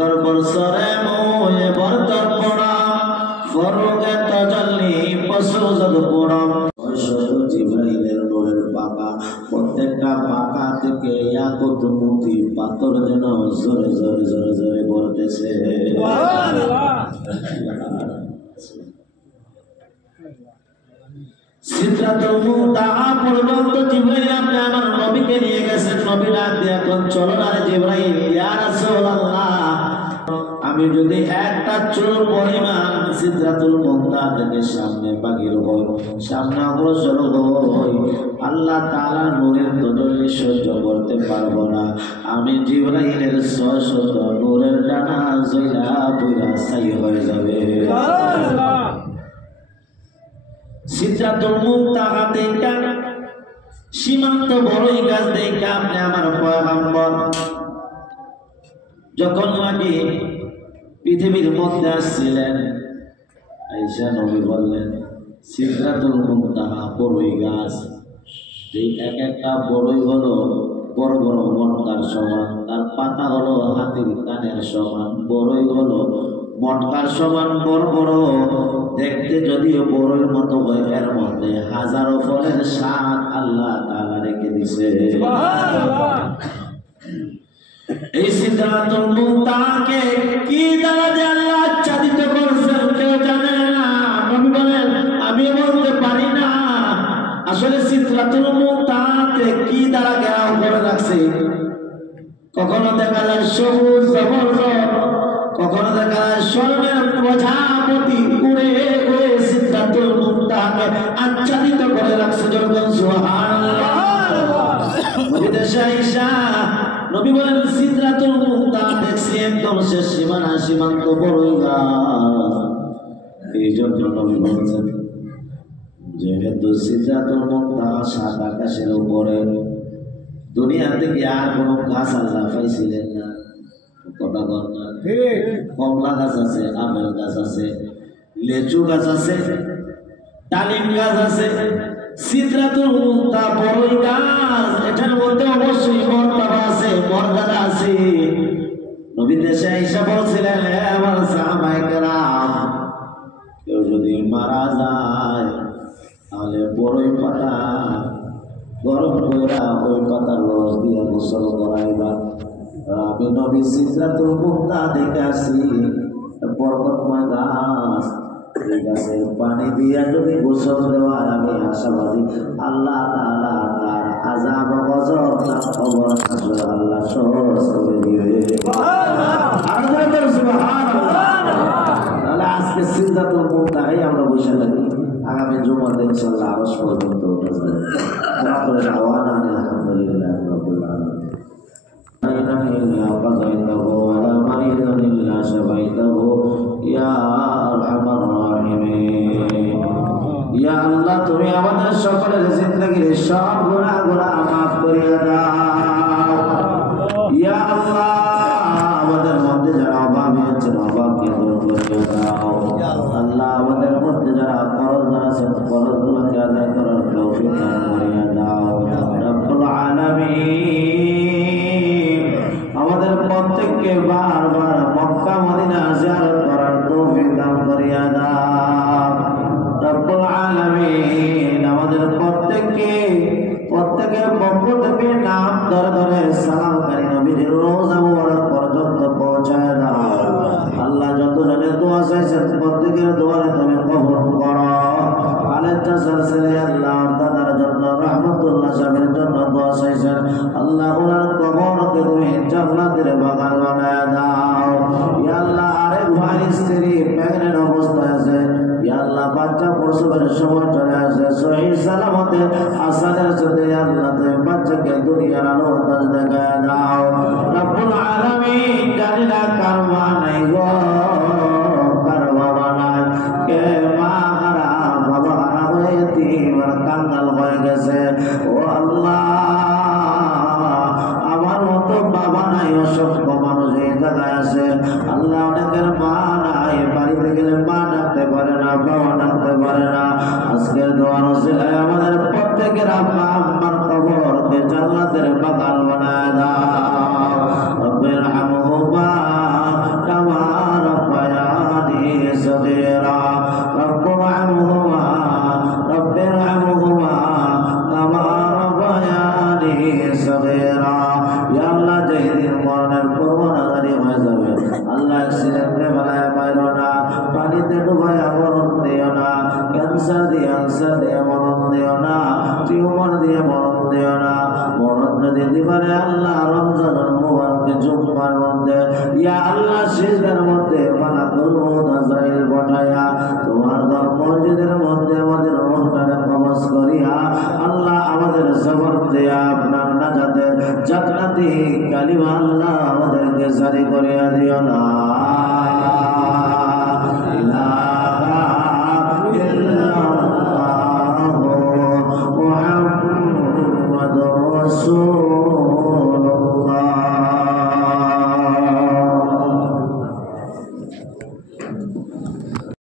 গর্বর সরে মোয়ে বর্তর পড়া ফরুগে তাজাল্লি পশুজদ পড়া জিবরাইলের নূরের পাকা প্রত্যেকটা পাকা থেকে ইয়াকুত মুতি পাথর যেন জোরে জোরে জোরে জোরে পড়তেছে সুবহানাল্লাহ সিদরাতুল মুনতাহা পর্যন্ত জিবরাইল আপনি আমার নবীকে নিয়ে গেছেন নবী ডাক দিয়ে এখন চলো না জিবরাইল ইয়া রাসূলুল্লাহ আমি যদি একটা চুল পরিমাণ সিদরাতুল মুনতাহা থেকে সামনে বাগির হই সামনে অগ্রসর হই আল্লাহ তাআলা নূরের তদল্লি সহ্য করতে পারবো না আমি জিবরাইলের সশত নূরের ডানা জইলা পুরা ছাই হয়ে যাবে সুবহানাল্লাহ সিদরাতুল মুনতাহা দেখা সীমান্ত বড়ই গাছ দেখা আপনি আমার পয়গম্বর যখন নাকি পৃথিবীর মধ্যে আসছিলেন আয়েশা নবী বললেন সিদরাতুল মুনতাহা বড়ই গাছ এই এক একটা বড়ই হলো বড় বড় মটকার সমান তার পাতা হলো হাতির কানের সমান বড়ই হলো মটকার সমান বড় বড় দেখতে যদিও বড়ের মতো হয় এর মধ্যে হাজারো ফলের স্বাদ আল্লাহ তাআলা রেখে দিয়েছে সুবহানাল্লাহ এই সিদরাতুল মুনতাহাকে কি দ্বারা যে আল্লাহ আচ্ছাদিত করেছেন কেউ জানে না নবী বলেন আমি বলতে পারি না আসলে সিদরাতুল মুনতাহাতে কি দ্বারা ঘেরাও করে রাখছে কখনো দেখা যায় সবুজ জবরদস্ত কখনো দেখা যায় স্বর্ণের প্রজাপতি উড়ে উড়ে সিদরাতুল মুনতাহাকে আচ্ছাদিত করে রাখছে যখন সুবহানাল্লাহ নবী দেশে আয়েশা নবী বলেন সিদরাতুল মুনতাহা দেখছি একদম শেষ সীমানা সীমান্ত বড়ই গাছ এই জন্য নবী বলেছেন যেহেতু সিদরাতুল মুনতাহা সাত আকাশের উপরে দুনিয়া থেকে আর কোনো গাছ আল্লাহ পাইছিলেন না কথা বল না কমলা গাছ আছে আপেল গাছ আছে লেচু গাছ আছে ডালিম গাছ আছে সিদরাতুল মুনতাহা বড়ই গাছ এটার মধ্যে অবশ্যই মর্যাদা আছে মর্যাদা আছে নবী দেশে আয়েশা বলছিলেন হে আমার সাহাবায়ে কেরাম কেউ যদি মারা যায় তাহলে বড়ই পাতা গরম কইরা ওই পাতার রস দিয়ে গোসল করাইবা আমি নবী সিদরাতুল মুনতাহা দেখে আসি পর্বতময় গাছ এই গাছের পানি দিয়ে যদি গোসল দেওয়া আমি আশাবাদী আল্লাহ তাআলা তার আযাব গজব খবর আল্লাহ সহজ করে দিবে সুবহানাল্লাহ সুবহানাল্লাহ তাহলে আজকে সিদরাতুল মুনতাহাই আমরা বসে থাকি আগামী জুমাতে ইনশাআল্লাহ আরশ পর্যন্ত উঠে যাবে তারপরে আওয়ানা আলহামদুলিল্লাহ রাব্বিল আলামিন إلا قضيته ولا مريضا إلا شفيته يا أرحم الراحمين يا الله তুমি আমাদের সকলের জিন্দেগীর সব গুনাহ মাফ করিয়া দাও ইয়া আল্লাহ আমাদের মধ্যে যারা অভাবী আছেন অভাবকে দূর করিয়া দাও আল্লাহ আমাদের মধ্যে যারা ফরজদার আছেন ফরজগুলোকে আদায় করার তৌফিক দান করিয়া দাও রব্বুল আলামিন আমাদের প্রত্যেককে বারবার মক্কা মদিনা জিয়ারত করার তৌফিক দান করিয়া দাও রব্বুল আলামিন আমাদের প্রত্যেকের পক্ষ থেকে নাম ধরে ধরে সালামকারী নবীর রোজা মুবারক পর্যন্ত পৌঁছায় দাও আল্লাহ যত জনের দোয়া চাইছেন প্রত্যেকের দোয়ারে তুমি কবুল করো আলেটা সালসিলে আল্লাহ দাদার জন্য রহমতুল্লাহ সাহেবের জন্য দোয়া চাইছেন আল্লাহ ওনার কবরকে তুমি জান্নাতের বাগান বানায় দাও ইয়া আল্লাহ আরেক ভাই স্ত্রী প্রেগন্যান্ট অবস্থায় আছে ইয়া আল্লাহ বাচ্চা প্রসবের সময় চলে আসে সহিহ সালামতে আসানের সাথে আল্লাহ তুমি বাচ্চাকে দুনিয়ার আলো তাজ দেখায় দাও রব্বুল আলামিন জানি না কার মা নাই গো কার বাবা নাই কে মা হারা বাবা হারা হয়ে এতিম আর কাঙ্গাল হয়ে গেছে ও আল্লাহ আমার মতো বাবা নাই অসংখ্য মানুষ এই জায়গায় আছে আল্লাহ অনেকের মা নাই বাড়িতে গেলে মা ডাকতে পারে না বাবা ডাকতে পারে না আজকের দোয়ার ওসিলায় আমাদের প্রত্যেকের আব্বা আম্মার কবরকে জান্নাতের বাগান বানায় দাও রব্বির হামহুমা ইয়া আল্লাহ সিজদার মধ্যে মালাকুল মউত আজরাইল পাঠায়া তোমার ঘর মসজিদের মধ্যে আমাদের রূহটাকে কবজ করিয়া আল্লাহ আমাদের জবর দেয়া আপনার নাজাতের জান্নাতি কালিমা আল্লাহ আমাদেরকে জারি করিয়া দিও না।